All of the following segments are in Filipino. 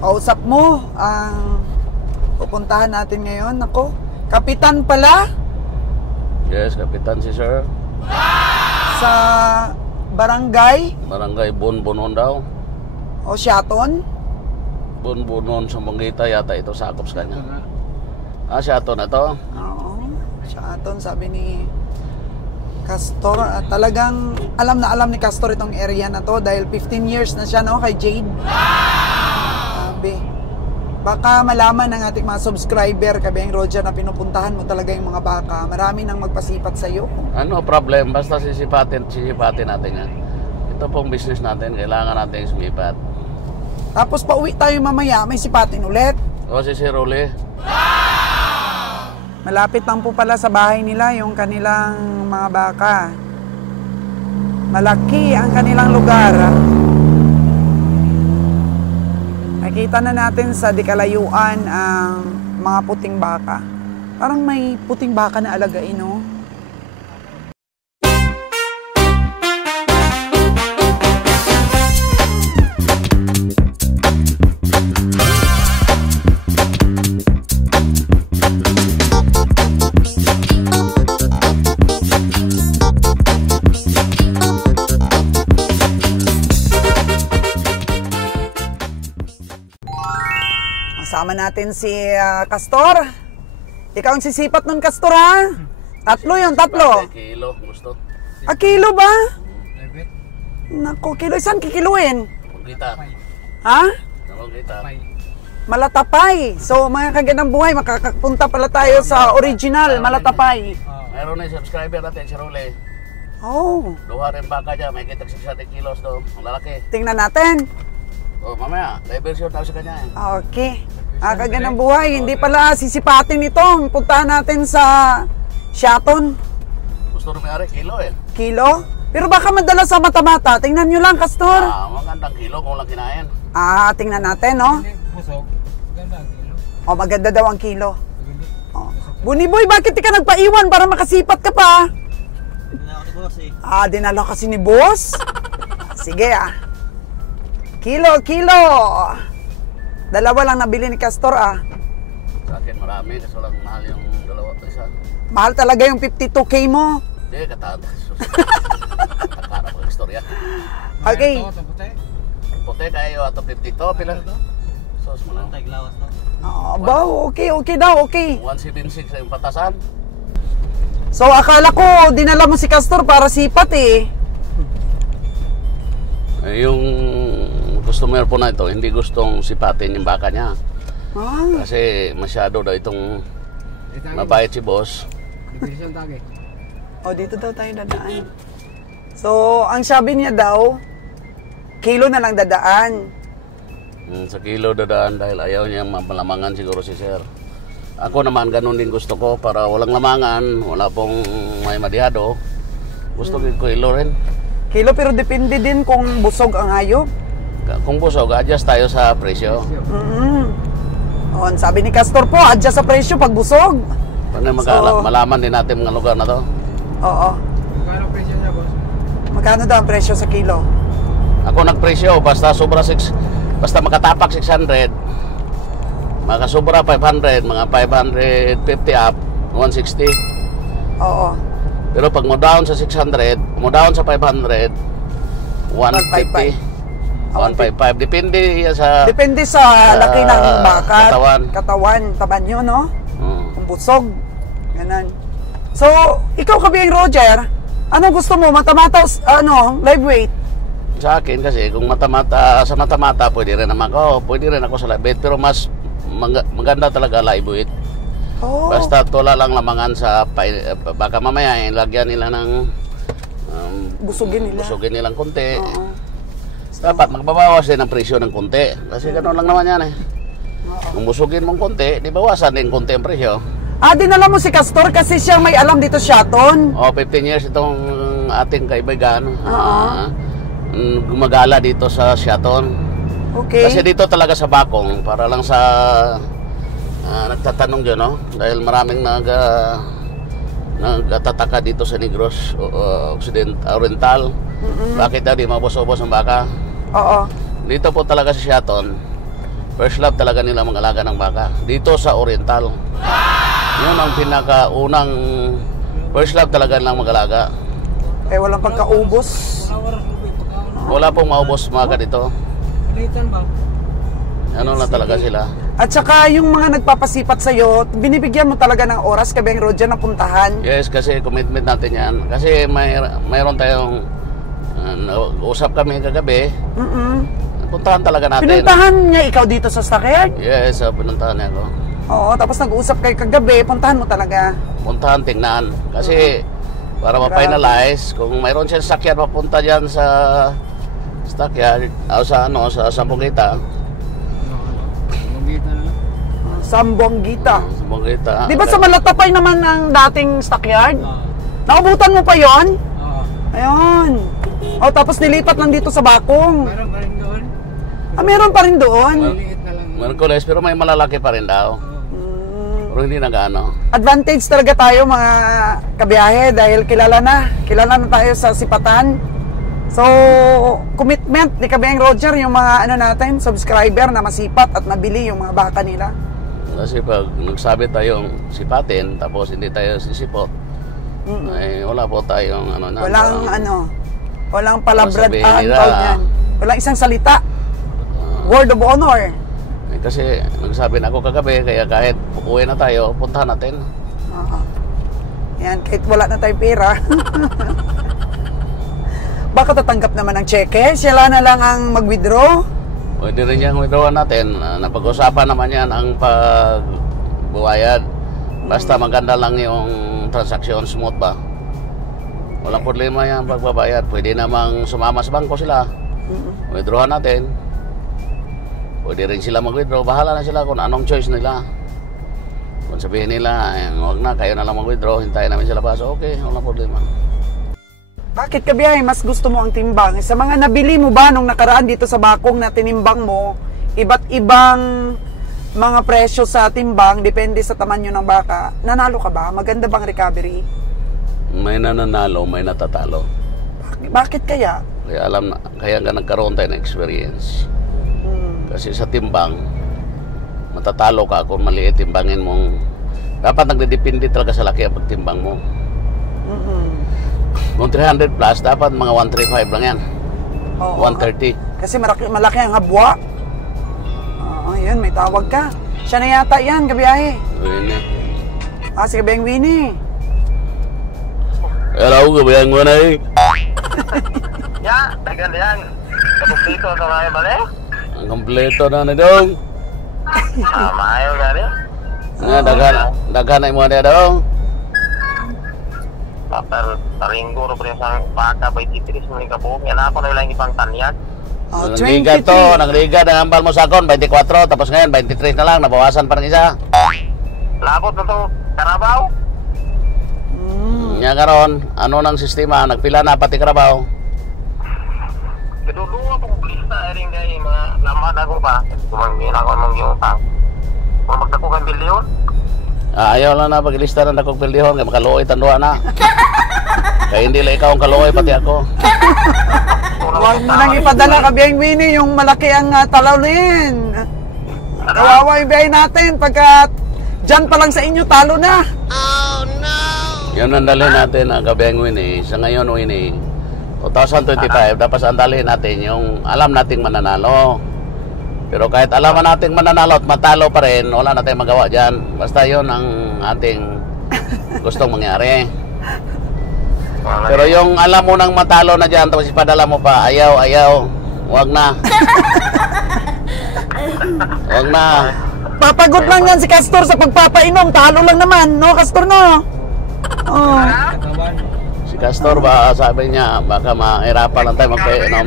kausap mo ang pupuntahan natin ngayon. Ako, kapitan pala. Yes, kapitan si sir. Sa barangay. Barangay Bunbunon daw. O Siaton. Bunbunon sa Mangita yata ito, sakop sa kanya. Siaton na to. Oo, Siaton, sabi ni Castor. Talagang alam na alam ni Castor itong area na to dahil 15 years na siya, no, kay Jade. Sabi, baka malaman ng ating mga subscriber, Kabeng Roger, na pinupuntahan mo talaga yung mga baka. Marami nang magpasipat sa iyo. Ano problem, basta sisipatin natin yan. Ito pong business natin, kailangan natin sumipat. Tapos pauwi tayo mamaya, may sipatin ulit. O si Sir Uli. Malapit lang po pala sa bahay nila yung kanilang mga baka. Malaki ang kanilang lugar. Nakita na natin sa dikalayuan ang mga puting baka. Parang may puting baka na alagain, no? Kasama natin si Castor. Ikaw ang sisipat nun, Castor, ha? Tatlo yun, tatlo. Kilo, gusto. Kilo ba? Naku, kilo. Saan kikiluin? Kita. Ha? Kita. Malatapay. So, mga kaganang buhay, makakapunta pala tayo sa original, Malatapay. Meron na yung subscriber natin, si Rule. Oh. Luha rin baka dyan, may kitag 60 kilos doon. Ang lalaki. Tingnan natin. Oh, mamaya, diversion tayo sa kanya. Okay. Kaganang buhay, hindi pala sisipatin itong puntahan natin sa Siaton. Gusto rin may kilo eh. Kilo? Pero baka madala sa mata-mata. Tingnan nyo lang, Castor. Magandang kilo kung lang kinain. Tingnan natin, no? Busog. Maganda ang kilo. Maganda daw ang kilo. Buniboy, bakit di ka nagpaiwan para makasipat ka pa? Dinala ko ni boss eh. Dinala kasi ni boss? Sige, Kilo. Dalawa lang nabili ni Castor, Sa akin marami, kasi walang mahal yung dalawa isa. Mahal talaga yung 52K mo. Hindi, katanda. Takarap ang istorya. Okay. Puti kayo, ato 52, pila? Sos mo lang. Taglawas to. Okay daw, okay. 176 yung patasan. So, akala ko, dinala mo si Castor para sipat eh. Yung customer po na ito, hindi gustong sipatin yung baka niya. Kasi masyado daw itong mabait si boss. Dito daw tayo dadaan. So, ang sabi niya daw, kilo na lang dadaan. Sa kilo dadaan dahil ayaw niya malamangan siguro si sir. Ako naman, ganun din gusto ko para walang lamangan, wala pong may madihado. Gusto ko kilo rin. Kilo, pero depende din kung busog ang hayop. Kung busog, adjust tayo sa presyo. Sabi ni Castor po, adjust sa presyo pag busog. Para malaman din natin mga lugar na to. Oo. Magkano presyo niya, boss? Magkano daw ang presyo sa kilo? Ako nagpresyo, basta makatapak 600, makasubra 500, mga 550 up, 160. Oo. Pero pag mo down sa 600, mo down sa 500, 150, 155. Depende sa laki ng baka. Katawan. Taban nyo, no? Kung busog. Ganun. So, ikaw, Kabeng Roger, ano gusto mo? Mata-mata, live weight? Sa akin kasi, kung sa mata-mata, pwede rin naman ako. Pwede rin ako sa live weight, pero mas maganda talaga live weight. Basta tula lang lamangan sa baka mamaya lagyan nila ng busugin nilang konti. Dapat magbabawas din ang presyo ng konti kasi gano'n lang naman yan eh. Kung busugin mong konti, di bawasan din konti ang presyo. Dinala mo si Castor kasi siya may alam dito sa Siaton. 15 years itong ating kaibigan. Gumagala dito sa Siaton. Okay. Kasi dito talaga sa Bakong, para lang sa nagtatanong dyan, no? Dahil maraming nagtataka dito sa Negros Oriental. Bakit daw di mabos-ubos ang baka? Oo. Dito po talaga sa Siaton, First love talaga nila mag-alaga ng baka. Dito sa Oriental. Yun ang pinakaunang first love talaga nilang mag-alaga. Eh, walang pagkaubos. Wala pong maubos mga dito. Litan bang? Ano na talaga sila. At saka yung mga nagpapasipat sa'yo, binibigyan mo talaga ng oras, Kabeng Roger, na puntahan. Yes, kasi commitment natin yan. Kasi mayroon tayong usap kami kagabi. Puntahan talaga natin. Pinuntahan niya ikaw dito sa Stockyard? Yes, pinuntahan niya ako. Oo, tapos nag-uusap kayo kagabi, puntahan mo talaga. Puntahan, tingnan. Kasi para ma-finalize, kung mayroon siya sakyan papunta dyan sa Stockyard, o sa Sambuguita. Sambuguita. Sambuguita. Di ba sa Malatapay naman ang dating Stockyard? Nakabutan mo pa yon? Ayun. O, tapos nilipat lang dito sa Bakong. Meron pa rin doon. Ah, meron pa rin doon. Maliit na lang. Merkules, pero may malalaki pa rin daw. Pero hindi nag-ano. Advantage talaga tayo mga kabiyahe dahil kilala na tayo sa sipatan. So, commitment ni Kabeng Roger yung mga natin, subscriber na masipat at mabili yung mga baka nila. Kasi pag nagsabi tayong sipatin, tapos hindi tayo sisipot, ay wala po tayong walang palabrad sabihin nila. Walang isang salita. Word of honor. Kasi nagsabi na ako kagabi, kaya kahit uwi na tayo, puntahan natin. Yan, kahit wala na tayong pera. Baka tatanggap naman ng cheque, sila na lang ang mag-withdraw. Pwede rin yung withdrawan natin. Napag-usapan naman yan ang pagbuwayad. Basta maganda lang yung transaksyon, smooth ba? Walang problema yan pagbabayad. Pwede namang sumama sa bangko sila. Withdrawan natin. Pwede rin sila mag-withdraw. Bahala na sila kung anong choice nila. Kung sabihin nila, huwag na, kayo na lang mag-withdraw, hintayin namin sila pa. So, okay, walang problema. Bakit ka biyahe, mas gusto mo ang timbang? Sa mga nabili mo ba nung nakaraan dito sa Bakong na tinimbang mo, iba't ibang mga presyo sa timbang, depende sa tamanyo ng baka, nanalo ka ba? Maganda bang recovery? May nananalo, may natatalo. Bakit kaya? Kaya nga nagkaroon tayo ng experience. Kasi sa timbang, matatalo ka kung maliit timbangin mong. Dapat nagdedepende talaga sa laki ang pagtimbang mo. Kung 300 plus, dapat mga 135 lang yan. 130. Kasi malaki ang habwa. Yun, may tawag ka. Siya na yata yan, kabiyahe. Winnie. Si Kabeng Winnie. Hello, Kabeng Winnie. Ya, tagal yan. Kapupito sa mga bali? Ang kompleto na na dong. Maayo gani. Daghan na mo na dong. Taringgo ro pre sa baka 23 mo kabuok. Yan ako na lang ipang tanyag. Nagliga to, nagliga na ambal mo sa akon 24, tapos ngayon 23 na lang, nabawasan pa ng isa. Labot na to, Karabaw. Nya karon, ano nang sistema, nagpila na pati Karabaw. Kedua akong lista ring kay mga lamad ako ba. Kumangin ako mong giutang. Kung magdakugan bilyon. Ayaw lang na paglista ng dakong pildihon, kaya makaluoy tanduan na. Kaya hindi lang ikaw ang kaluoy, pati ako. Huwag mo nang ipadala, Kabeng Winnie, yung malaki ang talawin. Kawawa yung biyahe natin pagka dyan pa lang sa inyo, talo na. Oh no! Yan ang dalhin natin ang Kabeng Winnie. Sa ngayon, Winnie, 2025, dapat sandalhin natin yung alam nating mananalo. Pero kahit alaman nating mananalo at matalo pa rin, wala natin magawa dyan. Basta yun ang ating gustong mangyari. Pero yung alam mo nang matalo na dyan, tapos ipadala mo pa, ayaw, wag na. Wag na. Papagod lang yan si Castor sa pagpapainom, talo lang naman, no Castor, no? Oh. Si Castor ba, sabi niya, baka mahirapan lang tayo magpainom.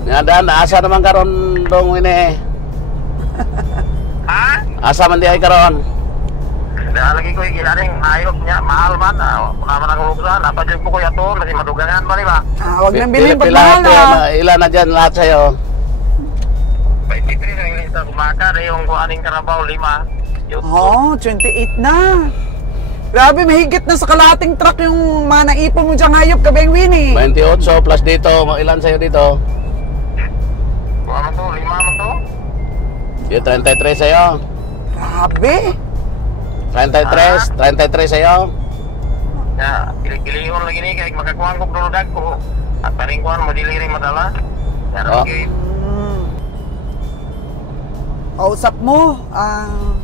Nga daan, asa naman karon dong ini. Ha? Asa man di ay karon. Dahil lagi ko ikilaring ayos niya, mahal man. Wala man ako hugsan. Napadyan ko ko yato, kasi madugangan ba, di ba? Huwag nang bilhin pag mahal na. Ilan na dyan lahat sa'yo? 23 ang lista kumaka, yung kuhaning Karabaw, 5. 28 na. Grabe, mahigit na sa kalahating truck yung mga naipon mo diyang hayop, Kabeng Winnie. 28 plus dito, ilan sa'yo dito? Kuha man to, 5 man to. Yung 33 sa'yo. Grabe. 33 sa'yo. Ya, pilih-pilihon lagi ni kay makakuha ko produk ko. At paring kuan mo dili rin madala. Ya, Oh. lagi. Kausap mo ang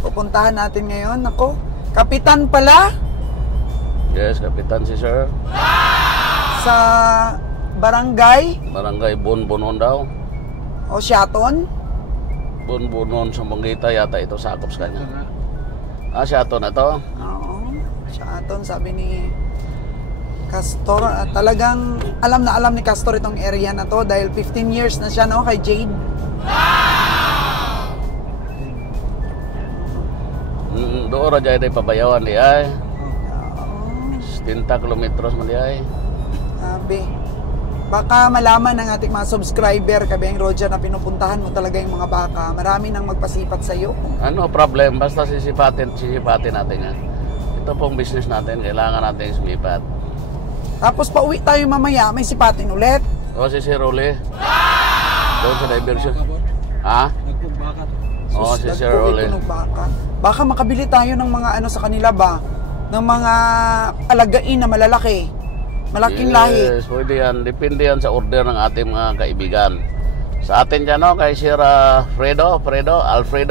pupuntahan natin ngayon. Ako, kapitan pala Yes, kapitan si sir. sa barangay Barangay Bunbunon daw. o Siaton. Bunbunon sa Mangita yata ito sakop sa kanya. Siaton na to. Oo, Siaton, sabi ni Castor. Talagang alam na alam ni Castor itong area na to dahil 15 years na siya, no, kay Jade. Doon ra jay pabayawan di ay. Oo, 70 kilometros man di ay. sabi. Baka malaman ng ating mga subscriber, Kabeng Roger, na pinupuntahan mo talaga yung mga baka. Marami nang magpasipat sa iyo. Ano problem, basta sisipatin natin yan. Ito pong business natin, kailangan natin sumipat. Tapos pauwi tayo mamaya, may sipatin ulit. O si Sir Uli. Doon sa diversion. Ha? Nagpugbakat. Oo, si Sir Nagpuwi Uli. ko ng baka. Baka makabili tayo ng mga ano sa kanila ba? Ng mga alagain na malalaki. Malaking lahi. Yes, pwede yan. Depende yan sa order ng ating mga kaibigan. Sa atin dyan, no, kay Sir Alfredo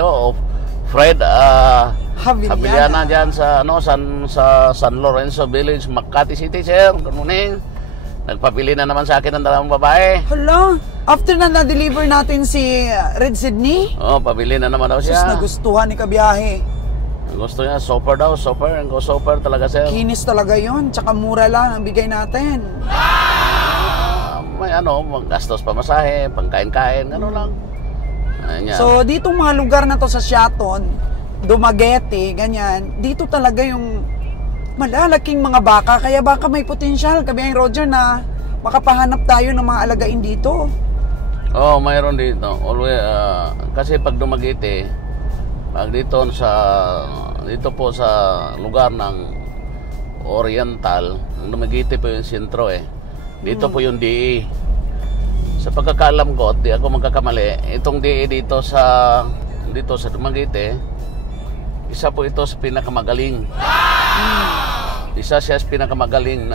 o Fred Havillana dyan sa, sa San Lorenzo Village, Makati City, sir. Kanuning. Nagpapili na naman sa akin ng dalawang babae. Hala, after na na-deliver natin si Red Sydney, Oh, pabili na naman daw sus, siya. nagustuhan ni Kabiyahe. Gusto niya, super daw, super. Ang super talaga, sir. Kinis talaga yon, tsaka mura lang ang bigay natin. May gastos pamasahe, pangkain-kain, gano'n lang. Ayan yan. So, ditong mga lugar na to sa Siaton, Dumaguete, ganyan, dito talaga yung malalaking mga baka, kaya baka may potensyal, Kabiyang Roger, na makapahanap tayo ng mga alagain dito. Oh, mayroon dito. Always, kasi pag Dumaguete, pag dito po sa lugar ng Oriental, Dumaguete po yung sentro eh. Dito po yung DE. Sa pagkakaalam ko, di ako magkakamali, itong DE dito sa Dumaguete, isa po ito sa pinakamagaling. Isa siya sa pinakamagaling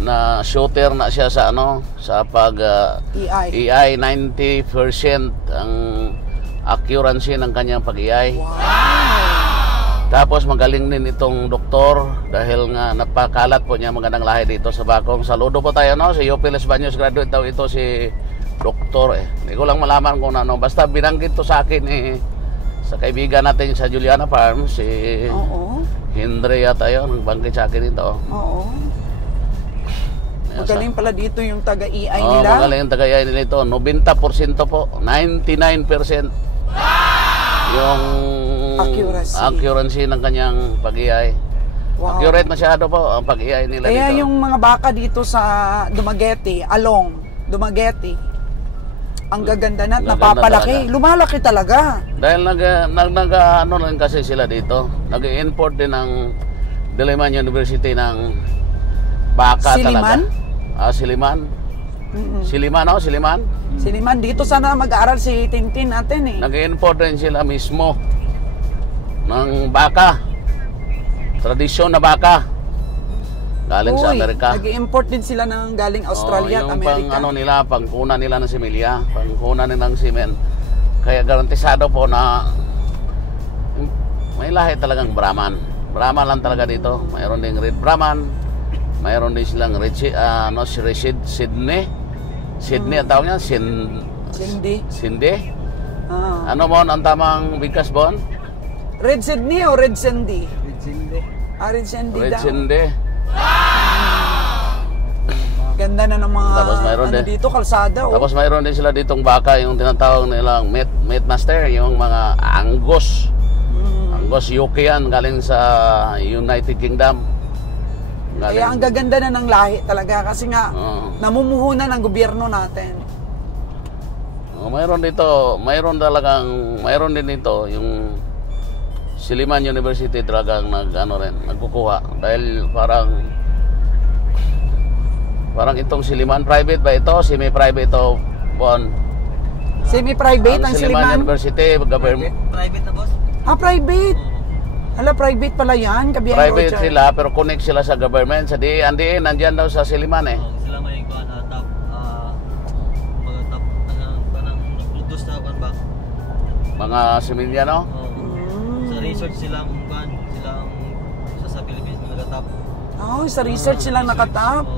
na shooter na siya sa sa pag EI 90% ang accuracy ng kanyang pag-EI. Wow! Tapos magaling din itong doktor dahil nga napakalat po niya magandang lahi dito sa Bacong. Saludo po tayo, si UP Los Baños graduate daw ito si doktor eh. Hindi ko lang malaman kung ano. Basta binanggit to sa akin sa kaibigan natin sa Juliana Farm, si Oo. Hindre yata yun, nagbanggit sa akin ito. Oo. Magaling pala dito yung taga-EI Oh, nila. magaling yung taga-EI nila ito. 90% po. 99% yung accuracy ng kanyang pag-EI. Wow. Accurate masyado po ang pag-EI nila Kaya dito. yung mga baka dito sa Dumaguete, Dumaguete, ang gaganda na at Gaganda napapalaki. talaga. Lumalaki talaga. Dahil ano rin kasi sila dito. Nag-import din ng Diliman University ng baka Siliman? talaga. Siliman. Siliman. Siliman, dito sana mag-aaral si Tintin natin eh. Nag-import rin sila mismo ng baka. Tradisyon na baka. Galing sa Amerika. Nag-import din sila ng galing Australia at yung Amerika. pangkuna nila ng similya, pangkuna nila ng semen. Kaya garantisado po na may lahi talagang Brahman. Brahman lang talaga dito. Mayroon ding Red Brahman. Mayroon din silang Sydney ang tawag niya? Cindy? Ah. Ano mo ang tamang bigkas bon? Red Sydney o Red Sandy? Rizinde. Red Sandy Red daw. Cindy. Ganda na ng mga Tapos mayroon din. dito, kalsada. Oh. Tapos mayroon din sila ditong baka, yung tinatawag nilang meat master, yung mga Angus. Angus UK yan, galing sa United Kingdom. Kaya ang gaganda na ng lahi talaga kasi nga namumuhunan ng gobyerno natin. Mayroon din dito yung Siliman University talagang nagkukuha dahil parang itong Siliman private ba ito, semi-private ito, Bon? Semi-private ang Siliman? University, government. Private na, boss? Ah, private. Hala, private pala yan, Kabiyang Private Roger. sila, pero connect sila sa government. Sa diin, nandiyan daw sa Siliman eh. Sila may kuhan, top, mga top, tanang nagproduce na kuhan ba? Mga Similyano. Sa research silang kuhan, silang sa Philippines na nag-top. Oh, sa research silang nakatap.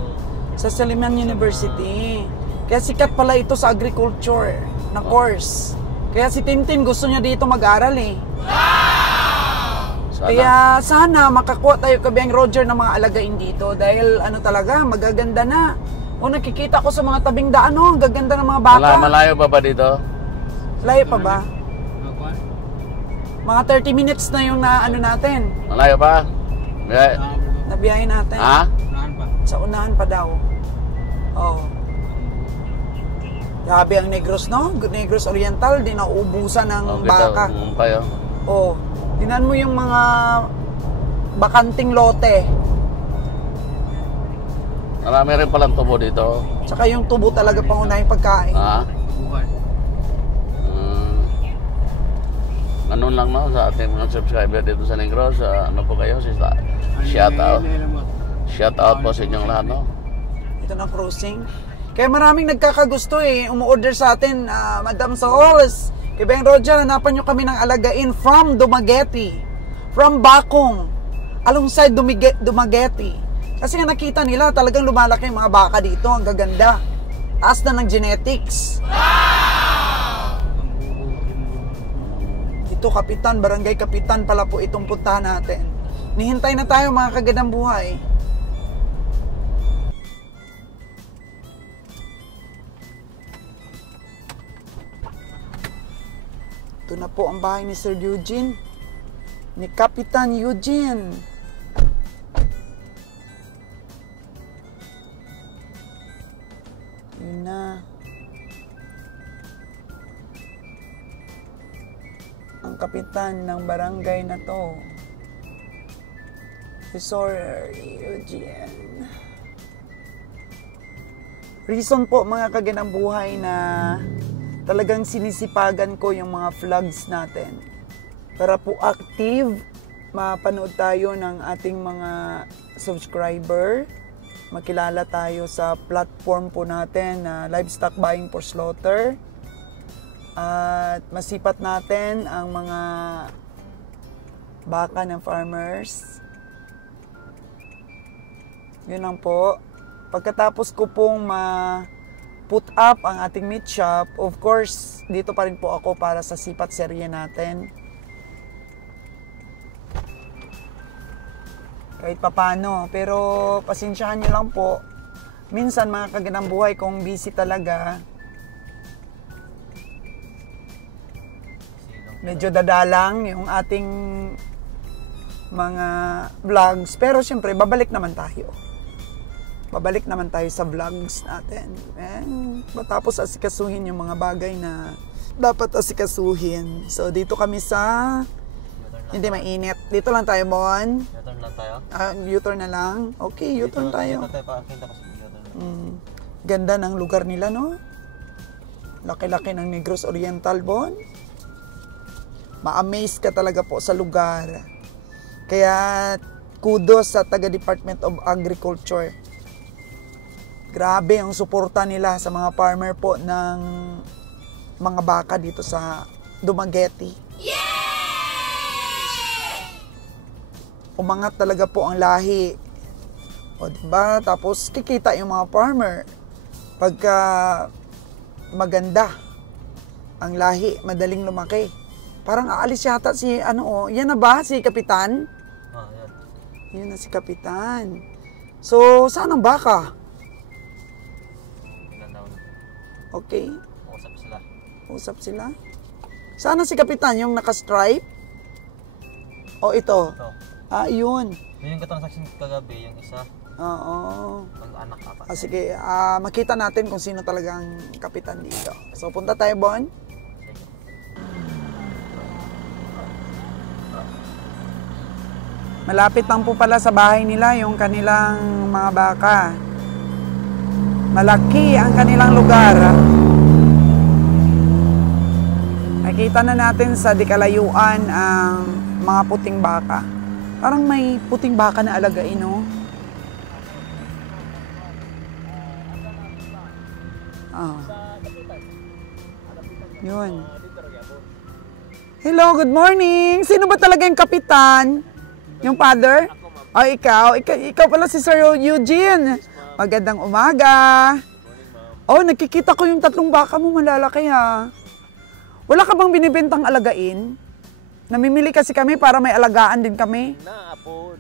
Sa Siliman University. Kaya sikat pala ito sa agriculture na course. Kaya si Tintin gusto niya dito mag-aral eh. Sana. Kaya sana makakuha tayo, Kabiyang Roger, ng mga alagain dito. Dahil ano talaga, magaganda na. O nakikita ko sa mga tabing daan, oh, gaganda ng mga baka. Malayo pa ba dito? Layo pa ba? Mga 30 minutes na yung na ano natin. Malayo pa? Nabiyahin natin. Ha? Sa unahan pa daw. Oh. Grabe ang Negros, no? Negros Oriental, di nauubusan ng baka. Oh. Tingnan mo yung mga bakanting lote. Marami rin palang tubo dito. Tsaka yung tubo talaga pangunahing pagkain. Ha? Ganun lang no sa ating mga subscriber dito sa Negros. Ano po kayo? Shout out. Shout out po sa inyong lahat, no? Ito na crossing. Kaya maraming nagkakagusto eh. Umu-order sa atin, Madam Saols. Kabiyang Roger, hanapan nyo kami ng alagain from Dumaguete. From Bakong. Alongside Dumaguete. Kasi nga nakita nila, talagang lumalaki yung mga baka dito. Ang gaganda. Taas na ng genetics. Ito, Kapitan, Barangay Kapitan pala po itong puntahan natin. Nihintay na tayo mga kagandang buhay. Ito na po ang bahay ni Sir Eugene. Ni Kapitan Eugene. Yun na. Ang kapitan ng barangay na to. Si Sir Eugene. Reason po mga kagandang buhay na talagang sinisipagan ko yung mga vlogs natin para po active, mapanood tayo ng ating mga subscriber, makilala tayo sa platform po natin na Livestock Buying for Slaughter, at masipat natin ang mga baka ng farmers. Yun lang po. Pagkatapos ko pong put up ang ating meat shop, of course, dito pa rin po ako para sa sipat serye natin. Kahit papano. Pero pasensyahan nyo lang po. Minsan mga kagandang buhay kung busy talaga, medyo dadalang yung ating mga vlogs. Pero syempre, babalik naman tayo. Babalik naman tayo sa vlogs natin. Matapos asikasuhin yung mga bagay na dapat asikasuhin. So, dito kami sa... Hindi mainit. Dito lang tayo, Mon. U-turn lang tayo? U-turn na lang. Okay, U-turn tayo. Ganda ng lugar nila, no? Laki-laki ng Negros Oriental, Bon. Ma-amaze ka talaga po sa lugar. Kaya, kudos sa taga-Department of Agriculture. Grabe ang suporta nila sa mga farmer po ng mga baka dito sa Dumaguete. Umangat talaga po ang lahi. O diba? Tapos kikita yung mga farmer. Pagka maganda ang lahi, madaling lumaki. Parang aalis yata si yan na ba? Si Kapitan? Yan. Yun na si Kapitan. So, saan ang baka? Okay. Usap sila. Usap sila. Sana si Kapitan yung naka-stripe? O ito? Ito. Yun. Yung katransaction kagabi, yung isa. Oo. Mag-anak apat. Sige, makita natin kung sino talagang Kapitan dito. So, punta tayo, Bon. Malapit lang po pala sa bahay nila yung kanilang mga baka. Malaki ang kanilang lugar. Nakikita na natin sa dikalayuan ang mga puting baka. Parang may puting baka na alagain, no? Ah. Yun. Hello, good morning. Sino ba talaga yung kapitan? Yung father? Oh, ikaw. Ikaw pala si Sir Eugene. Magandang umaga. Oh, nakikita ko yung 3 baka mo, malalaki ha. Wala ka bang binibentang alagain? Namimili kasi kami para may alagaan din kami. Naapon.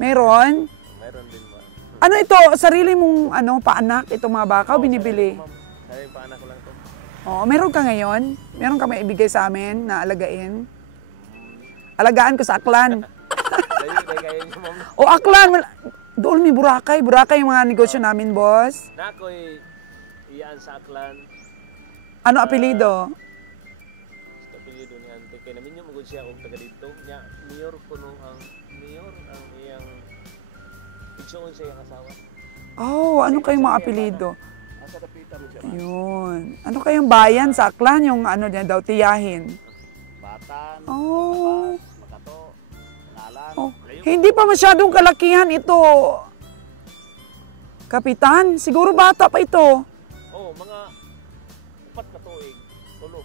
Meron? Meron din ba? Ano ito? Sarili mong paanak itong mga baka o binibili? Sarili paanak ko lang to. Oo, meron ka ngayon? Meron ka may ibigay sa amin na alagain? Alagaan ko sa Aklan. Dahil kayo niyo, ma'am. O Aklan, doon may Boracay. Boracay yung mga negosyo namin, boss. Na ako'y iyaan sa Aklan. Ano apelido? Sa apelyido ni Ante. Kaya namin yung magod siya og taga dito. Nya, mayor kuno ang iyang itsuon sa iyang asawa. Oh, ano kayong mga apelido? Ayun. Ano kayong bayan sa Aklan? Yung niya daw, tiyahin. Batan, Oh. Makato, Nalan. Oh. Hindi pa masyadong kalakihan ito. Kapitan, siguro bata pa ito. Oh, mga 4 na tuig. Tulo.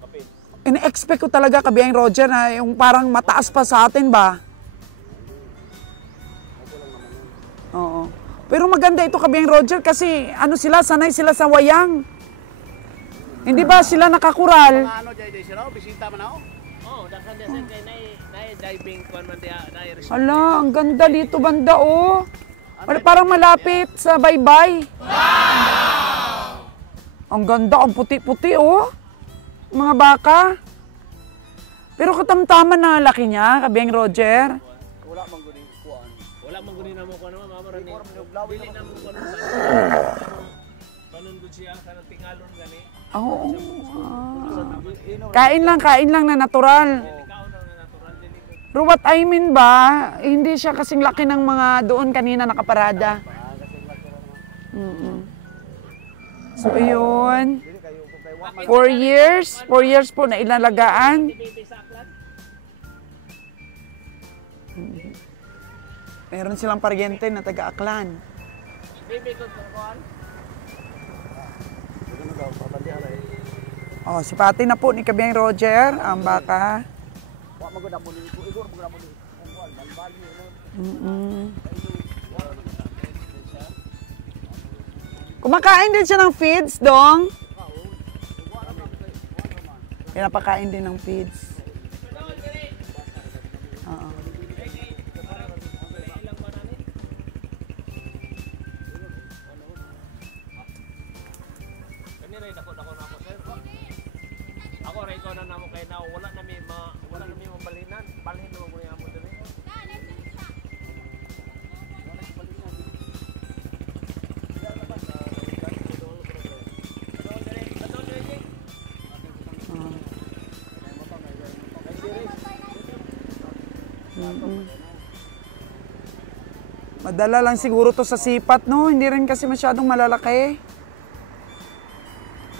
Kapin. Ina-expect ko talaga, Kabiyang Roger, na yung parang mataas pa sa atin ba? Oo. Pero maganda ito, Kabiyang Roger, kasi sanay sila sa wayang. Hindi ba sila nakakural? Ano dyan, sila? Bisita man ako. Oh, dakan dia sa kay nay diving kuan man dia, nay resort. Hala, ang ganda dito, banda, oh. Parang malapit sa baybay. Wow! Ang ganda, ang puti-puti, oh. Mga baka. Pero katamtaman na laki niya, Kabiyang Roger. Wala mang guning kuan. Wala man guni na mo kuan mama ron ni. Dili na mo kuan. Panon gud siya kanang tingalon gani. Oo. Kain lang na natural. Pero what I mean ba, hindi siya kasing laki ng mga doon kanina nakaparada. So, yun. 4 years. 4 years po na ilalagaan. Meron silang paryente na taga-Aklan. Oh, si Pati na po ni Kabiyang Roger, ang baka. Kumakain din siya ng feeds, Dong. Pinapakain din ng feeds. Oo. Ako ray ko na namo kay na wala na mi mabalinan. Balhin mo ko amo diri. Madala lang siguro to sa sipat, no? Hindi rin kasi masyadong malalaki.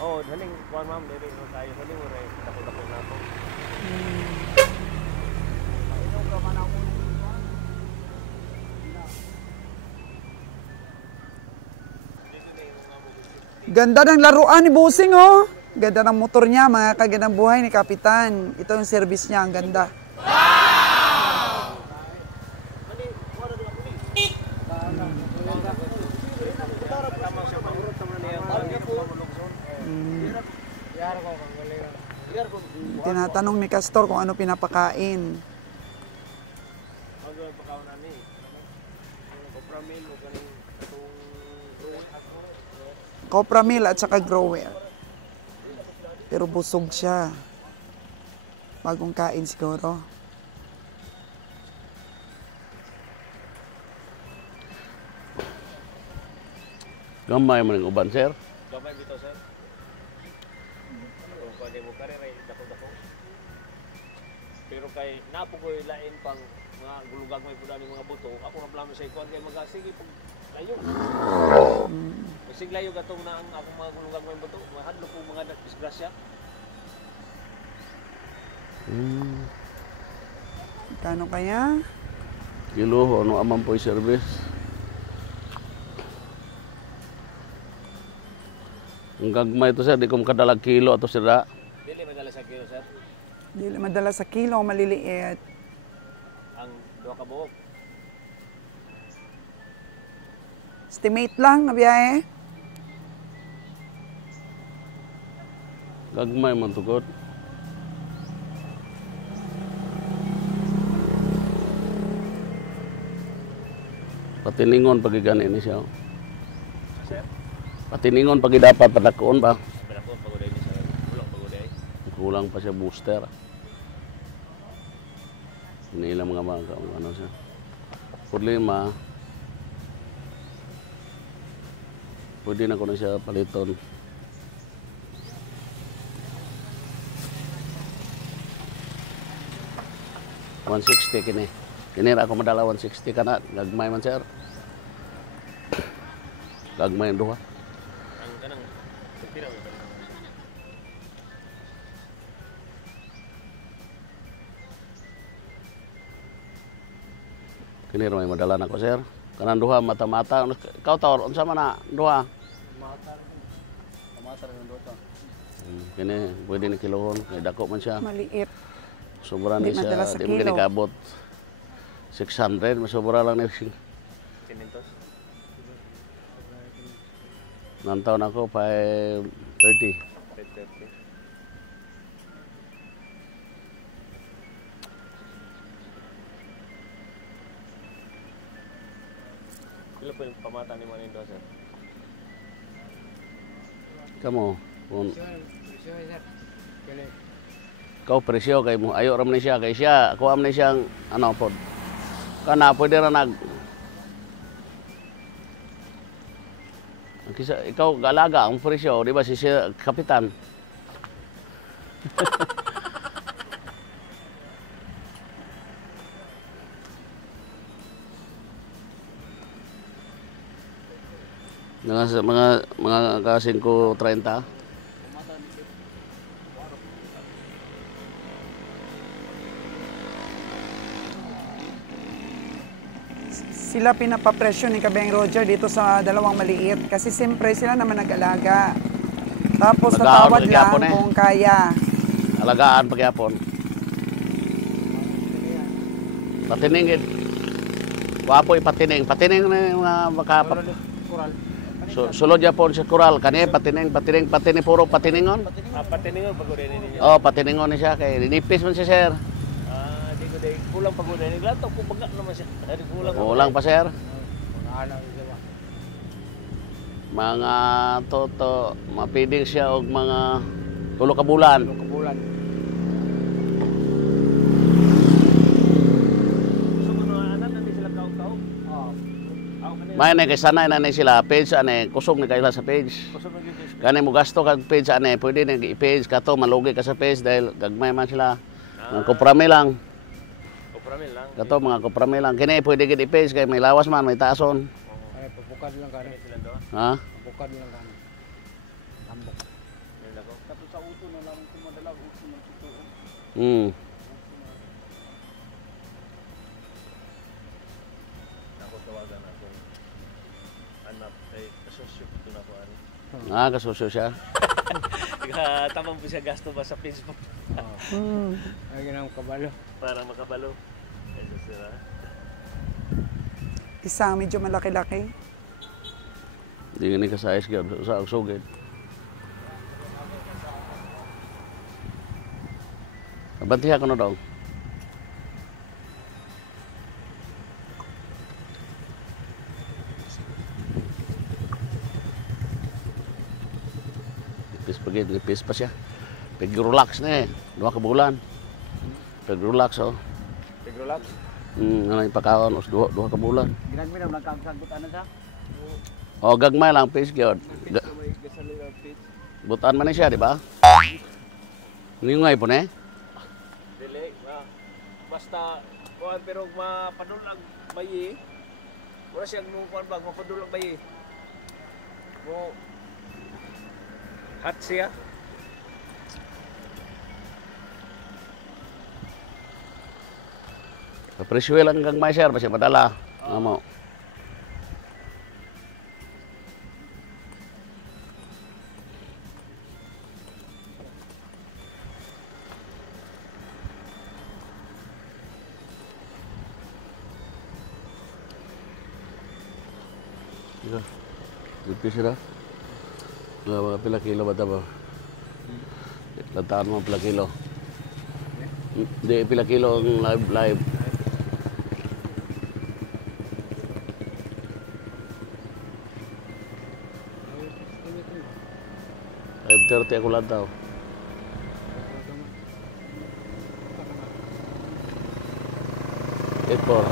Oh, daling kuan ma'am diri no tayo sa limo ray dako na to. Ganda ng laruan ni Busing, oh. Ganda ng motor niya, mga kagandang buhay ni Kapitan. Ito yung service niya, ang ganda. Tinatanong ni Castor kung ano pinapakain. Copra meal at saka grower. Pero busog siya. Bagong kain siguro. Gamay mo ng uban, sir. Gamay bitaw sir. Kung pwede mo kare ray dako. Pero kay napugoy lain pang mga gulugag may pud mga buto. Ako ra plano sa ikon kay magasige pag layo. Sig layo gatong na ang akong mga gulugag may buto. Mahadlo ko mga disgrasya. Kano kaya? Kilo, ano aman po yung service. Ang gagmay ito sir, di ko makadalag kilo ato sir. Dili madala sa kilo, sir. Dili madala sa kilo, maliliit. Ang 2 ka buok. Estimate lang na biyahe. Gagmay man tukod. Patiningon pag gani ni siya. Sir, Patiningon pag dapat padakoon ba? pera ko pagoday ni sir. Kulang pagoday. Kulang pa siya booster. Inilang mga ano siya. Problema. Pwede na ko na siya paliton. $160 kini. Kini ra ako madala 160 kana gagmay man sir. Gagmay ang duha. Ang kanang pira mo. Kini ra may madala nako sir. Kanang duha mata-mata. Ikaw tawar unsa man na duha? Kamata rin ang dota. Kini pwede ni kilohon, kay dako man siya. Maliit. Sobra Di ni siya, madala sa di mo kilo. kabot. 600, masobra lang ni siya. 500. Nantaw na ako, 530. 530. Pila po yung pamata ni Manindo, sir? Kamo, kung ikaw presyo kay mo, ayo ram ni siya, kay siya, kuha man ni siyang, ano po, kana, pwede ra Kisa, ikaw galaga ang presyo, di ba si siya, kapitan? mga kasing ko 30. Sila pinapapresyo ni Kabeng Roger dito sa dalawang maliit. Kasi siyempre sila naman nag-alaga. Tapos Nag-aawat tatawad lang magyapon eh. kung kaya. Alagaan pagyapon. Patiningin. Wapo patining. Patining na yung mga makapap. Sulod yapon sa kural. Kani patining puro patiningon. Patiningon pagoday ninyo. Oh, patiningon ni siya kay nipis man siya sir. Di ko day kulang pagoday ni Glato kung baga naman siya. Kulang pa sir. Mga toto, mapidig siya og mga 3 ka bulan. So kung anak nanti sila kaw-kaw. May na kay sanay na ni sila page ane kusog ni kaila sa page. Kusog na gyud. Kani mo gasto kag page ane pwede na i-page kato malugi ka sa page dahil gagmay man sila. Mga kuprami lang. Kupramil lang. Kato mga kuprami lang. Kini pwede gid i-page kay may lawas man may taason. Ay, papukad lang ka rin. Sila do. Ha? Papukad lang ka rin. Tambok. Yan ako. Kato sa uso na lang kung madalag uso ng tutuon. Ako tawagan ako. Anak ay asosyo ko na ko ani. Kasosyo siya. Tamang po siya gasto ba sa Facebook Ay, ginang kabalo. para makabalo. Ay sila. Isang medyo malaki-laki. Di nga ni kasayas gyud sa sugid. Abantiha ko na daw. Nipis pa siya. Pag-relax na eh. 2 ka bulan. Pag-relax oh. Tigrolax. Ano yung pagkaon, 2 ka bulan. Ginagmin ang nagkakasagot ano sa? O, gagmay lang, page gyud. Gasalo yung page. Butaan man na siya, di ba? Ningay po na eh. Dili. Basta kuan pero mapadulag bayi. Wala siyang nukuan bag mapadulag bayi. Mo hot siya. Presyo lang kang may sir, basta madala. Amo. Ika, good sila. Mga pila kilo ba ito ba? Lantaan mo pila kilo. Hindi, pila kilo ang live. 5:30 ako lang daw. 8:4.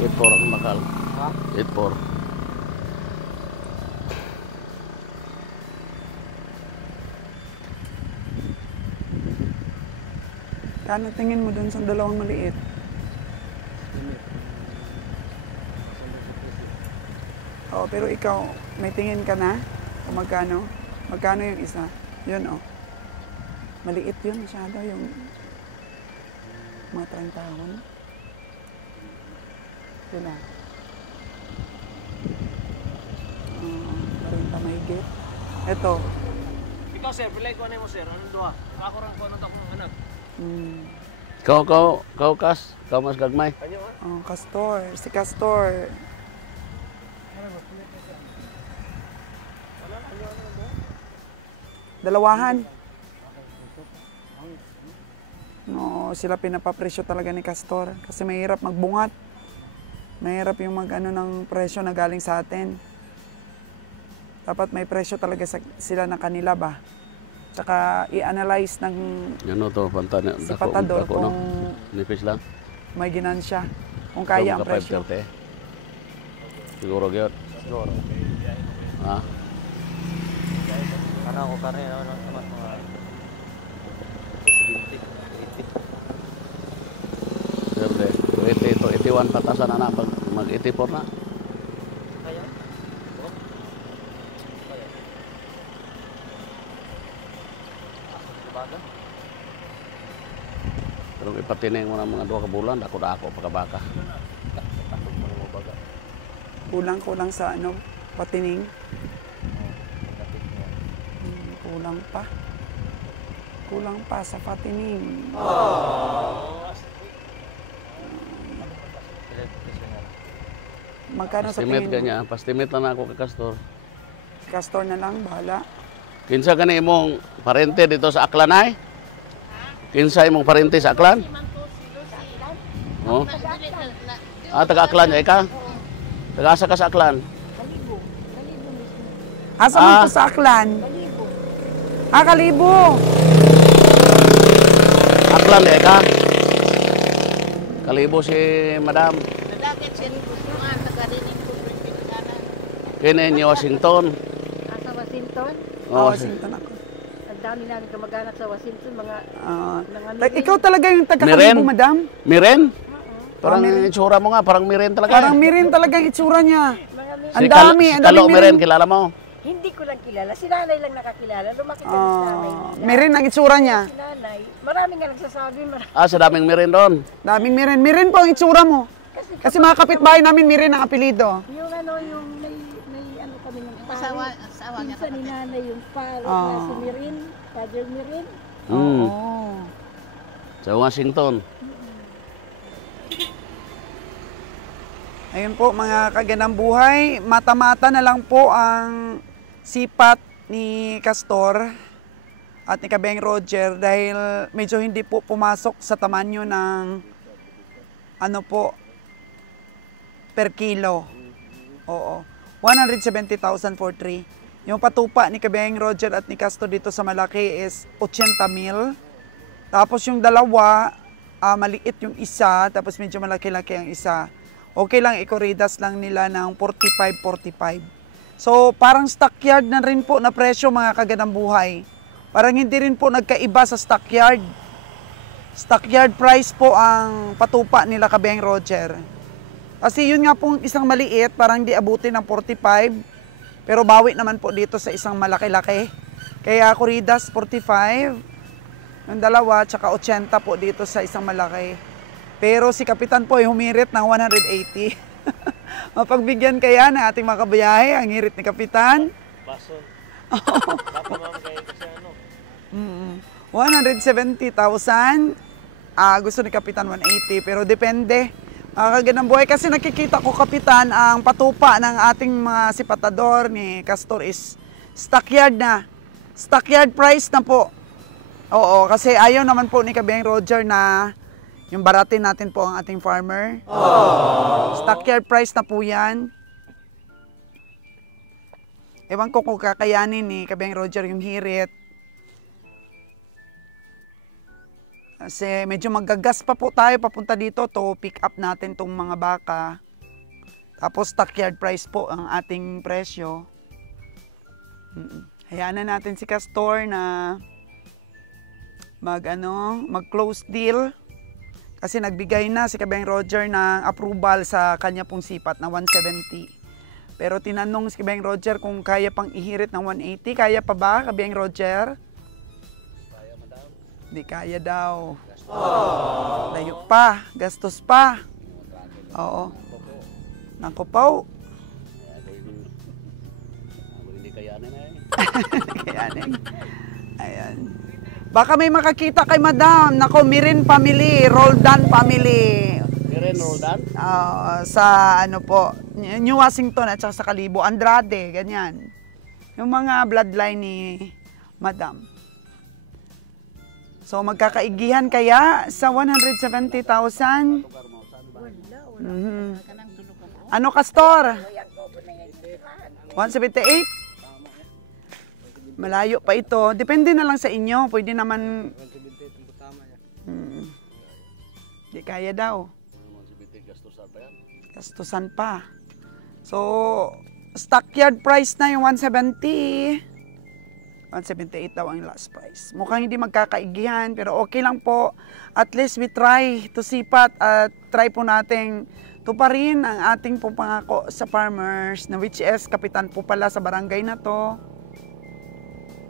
8:4 ako makal. Ha? 8:4. Kano tingin mo dun sa dalawang maliit? Oo, pero ikaw, may tingin ka na? Kung magkano? Magkano yung isa? Yun, oh. Maliit yun masyado, yung mga 30 taon. Yun ah. 40 mahigit. Ito. Ikaw sir, pilay ko mo sir. Anong duha? Ako rin ko ano to ng anak. Kau kas, kau mas gagmay. Kanyo ha? Oh, Castor. Si Castor. Dalawahan. No, sila pinapapresyo talaga ni Castor kasi mahirap magbungat. Mahirap yung mag-ano ng presyo na galing sa atin. Dapat may presyo talaga sila na kanila ba. Tsaka i-analyze ng Ano to, panta na si Patador dako, no? kung Nipis lang. may ginansya. Kung kaya ang presyo. 5:30. Siguro gyud. Siguro. Ha? Ano ako karin naman mga 70, 80. Siyempre, 80 to 81 patasan na pag mag 84 na. Kaya? Baga? Pero ipatineng mo na mga 2 ka bulan, dako pagkabaka. Takot mo na mabaga. Kulang sa ano, patining. Kapit niya. Kulang pa. Kulang pa sa patining. Ilan presyo na? Magkano sa Estimate tingin mo? kanya, pastimate na ako kay Castor. Castor na lang, bahala. Kinsa gani imong parente dito sa Aklanay? Kinsa imong parente sa Aklan? Oh. Taga Aklan ya ka? Taga-asa ka sa Aklan? Asa man to sa Aklan? Kalibo. Aklan ya ka? Kalibo si Madam. Kini ni Washington. Sa Washington? Oh, Washington ako. Ang dami namin kamag-anak sa Washington, mga Ikaw talaga yung Miren? taga-Kalibo, madam? Miren? Parang itsura mo nga, parang Miren talaga. Parang Miren talaga yung itsura niya. mga Ang dami, Si ang dami Kalo Miren, Miren. kilala mo? hindi ko lang kilala. Si nanay lang nakakilala. Lumaki kami sa nanay nila. Miren ang itsura niya. Si nanay, marami nga nagsasabi. Sa daming Miren doon. Daming Miren. Miren po ang itsura mo. Kasi mga kapitbahay namin, Miren ang apelido. Yung ano, yung may ano kami ng asawa niya. Ni nanay, yung pare na si Mirin, Father Mirin. Hmm. Oh. Sa Washington. Ayun po mga kagandang buhay, mata-mata na lang po ang sipat ni Castor at ni Kabeng Roger dahil medyo hindi po pumasok sa tamanyo ng ano po per kilo. Oo. 170,000 for 3. Yung patupa ni Kabeng Roger at ni Castor dito sa malaki is 80,000. Tapos yung dalawa, maliit yung isa, tapos medyo malaki-laki ang isa. Okay lang, ikoridas lang nila ng 45. So, parang stockyard na rin po na presyo mga kagandang buhay. Parang hindi rin po nagkaiba sa stockyard. Stockyard price po ang patupa nila Kabeng Roger. Kasi yun nga pong isang maliit, parang hindi abutin ng 45. Pero bawi naman po dito sa isang malaki-laki. Kaya Corridas 45. Yung dalawa, tsaka 80 po dito sa isang malaki. Pero si Kapitan po ay humirit ng 180. Mapagbigyan kaya ng ating mga kabayahe ang hirit ni Kapitan? Bason. Baka ma'am kayo kasi ano. 170,000. Gusto ni Kapitan 180, pero depende. Kagandang buhay kasi nakikita ko, Kapitan, ang patupa ng ating mga sipatador ni Castor is stockyard na. Stockyard price na po. Oo, kasi ayaw naman po ni Kabiyang Roger na yung baratin natin po ang ating farmer. Stockyard price na po yan. Ewan ko kung kakayanin ni Kabiyang Roger yung hirit. Kasi medyo magagas pa po tayo papunta dito to pick up natin tong mga baka. Tapos stockyard price po ang ating presyo. Hayaan na natin si Castor na mag-close deal. Kasi nagbigay na si Kabiyang Roger ng approval sa kanya pong sipat na 170. Pero tinanong si Kabiyang Roger kung kaya pang ihirit ng 180. Kaya pa ba, Kabiyang Roger? Hindi kaya daw. Layo pa, gastos pa. Oo. Nako po. Hindi kayanin na eh. Kayanin. Ayan. Baka may makakita kay Madam. Nako, Mirin family, Roldan family. Mirin Roldan? Sa ano po, New Washington at saka sa Kalibo, Andrade, ganyan. Yung mga bloodline ni Madam. So magkakaigihan kaya sa 170,000? Ano, Castor? 178? Malayo pa ito. Depende na lang sa inyo. Pwede naman... Di kaya daw. Gastusan pa. So, stockyard price na yung 170. 178 daw ang last price. Mukhang hindi magkakaigihan, pero okay lang po. At least we try to sipat at try po nating tuparin ang ating po pangako sa farmers, na which is kapitan po pala sa barangay na to,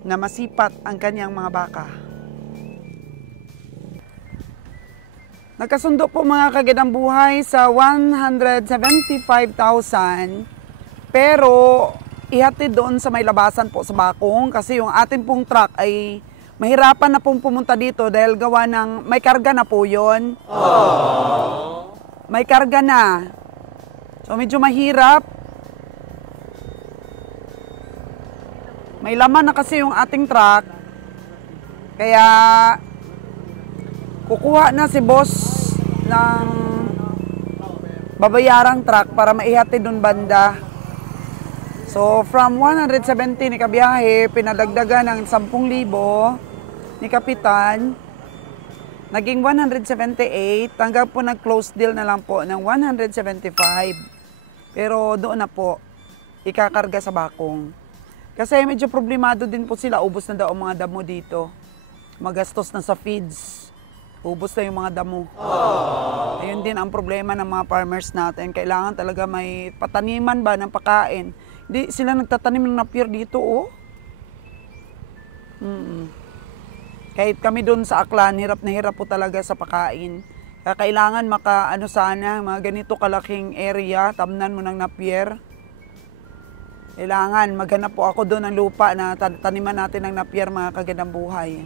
na masipat ang kanyang mga baka. Nagkasundo po mga kagandang buhay sa 175,000, pero ihatid doon sa may labasan po sa Bakong kasi yung atin pong truck ay mahirapan na pong pumunta dito dahil gawa ng may karga na po yun. May karga na. So medyo mahirap. May laman na kasi yung ating truck. Kaya kukuha na si boss ng babayarang truck para maihatid doon banda. So, from 170 ni kabiyahe, pinadagdagan ng 10,000 ni Kapitan. Naging 178. Hanggang po nag-close deal na lang po ng 175. Pero doon na po, ikakarga sa Bakong. Kasi medyo problemado din po sila. Ubos na daw ang mga damo dito. Magastos na sa feeds. Ubos na yung mga damo. Ayun din ang problema ng mga farmers natin. Kailangan talaga may pataniman ba ng pakain. Di sila nagtatanim ng napier dito, oh. Kahit kami doon sa Aklan, hirap na hirap po talaga sa pakain. Kaya kailangan sana, mga ganito kalaking area, tamnan mo ng napier. Kailangan, maghanap po ako doon ng lupa na taniman natin ng napier, mga kagandang buhay.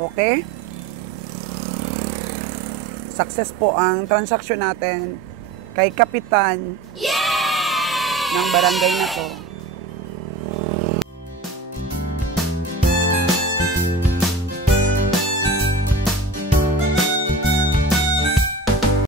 Okay? Success po ang transaksyon natin kay Kapitan ng barangay na to.